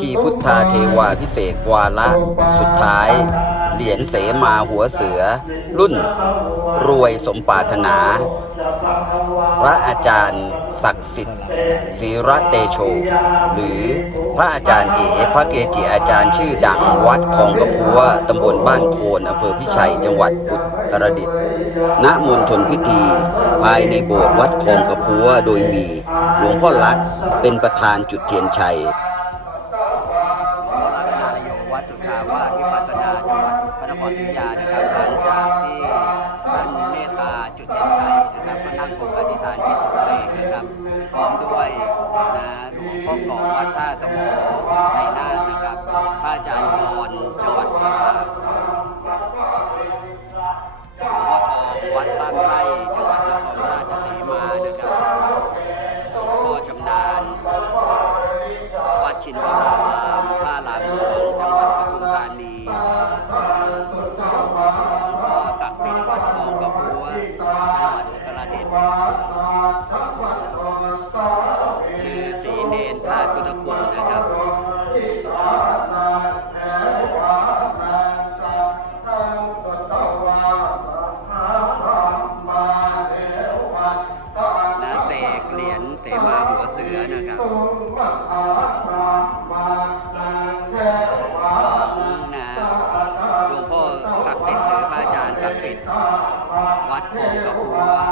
ธีพุทธาเทวาพิเศษวาระสุดท้าย เหรียญเสมาหัวเสือ รุ่น รวยสมปรารถนา พระอาจารย์ศักดิ์สิทธิ์ศิระเตโช หรือพระอาจารย์เอพระเกจิอาจารย์ชื่อดังวัดคลองกระพัวตำบลบ้านโคนอำเภอพิชัยจังหวัดอุตรดิตถ์ณมณฑลพิธีภายในโบสถ์วัดคลองกระพัวโดยมี หลวงพ่อลักษเป็นประธานจุดเทียนชัย รศรีอยุธยานะครับ หลังจากที่ท่านเมตตาจุดเทียนชัยนะครับก็นั่งปลุกอธิษฐานจิตปลุกเสกนะครับพร้อมด้วยนะหลวงพ่อกอกวัดท่าสมอชัยนาทนะครับพระอาจารย์กรจังหวัดตราดหลวงพ่อทองวัดบ้านไร่จังหวัดนครราชสีมานะครับหลวงพ่อชำนาญวัดชินวรา คือสีเนนธาตุพุทธคุณนะครับนาเสกเหรียญเสมาหัวเสือนะครับของนะหลวงพ่อศักดิ์สิทธิ์หรือพระอาจารย์ศักดิ์สิทธิ์วัดโคลองกระพัว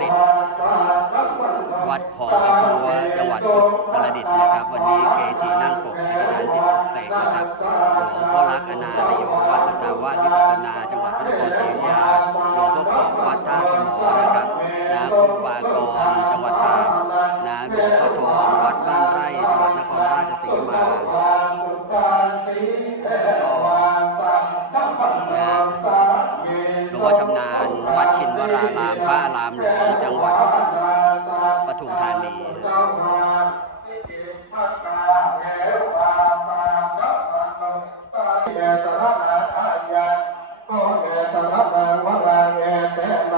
สิทธิ์วัดคลองกระพัวจังหวัดอุตรดิตถ์นะครับ วันนี้เกจินั่งปกอธิษฐานจิตปกเสกนะครับหลวงพ่อรักอนาลโยวัดสุทธาวาสวิปัสนา จังหวัดพระนครศรีอยุธยาหลวงพ่อกอกวัดท่าสมอนะครับนะครูบากรจังหวัดตากนะหลวงพ่อทองวัดบ้านไร่จังหวัดนครราชสีมา นวรารามพระอารามหลวงจังหวัดปทุมธานีเอสระนาทายาโอเอสระนาวราเอเตม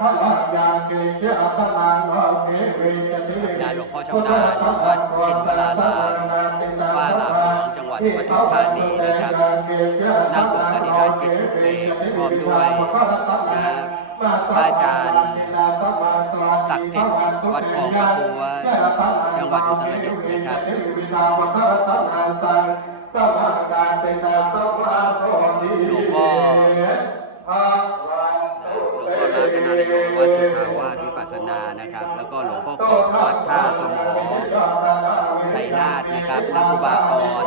พระลายากิเจอัตนังโนเกวิจตินายหลวงพ่อชำนาญวัดชินวรารามวารามหลวงจังหวัดปทุมธานีนะครับนั่งปกอธิษฐาน จิตปลุกเสกพร้อมด้วยนะพระอาจารย์ศักดิ์สิทธิ์วัดคลองกระพัวจังหวัดอุตรดิตถ์นะครับหลวงพ่อหลวงพ่อรัตนารโยวัดสุทาวาสวิปัสสนานะครับ แล้วก็หลวงพ่อกอกวัดท่าสมอชัยนาทนะครับนักบุบากร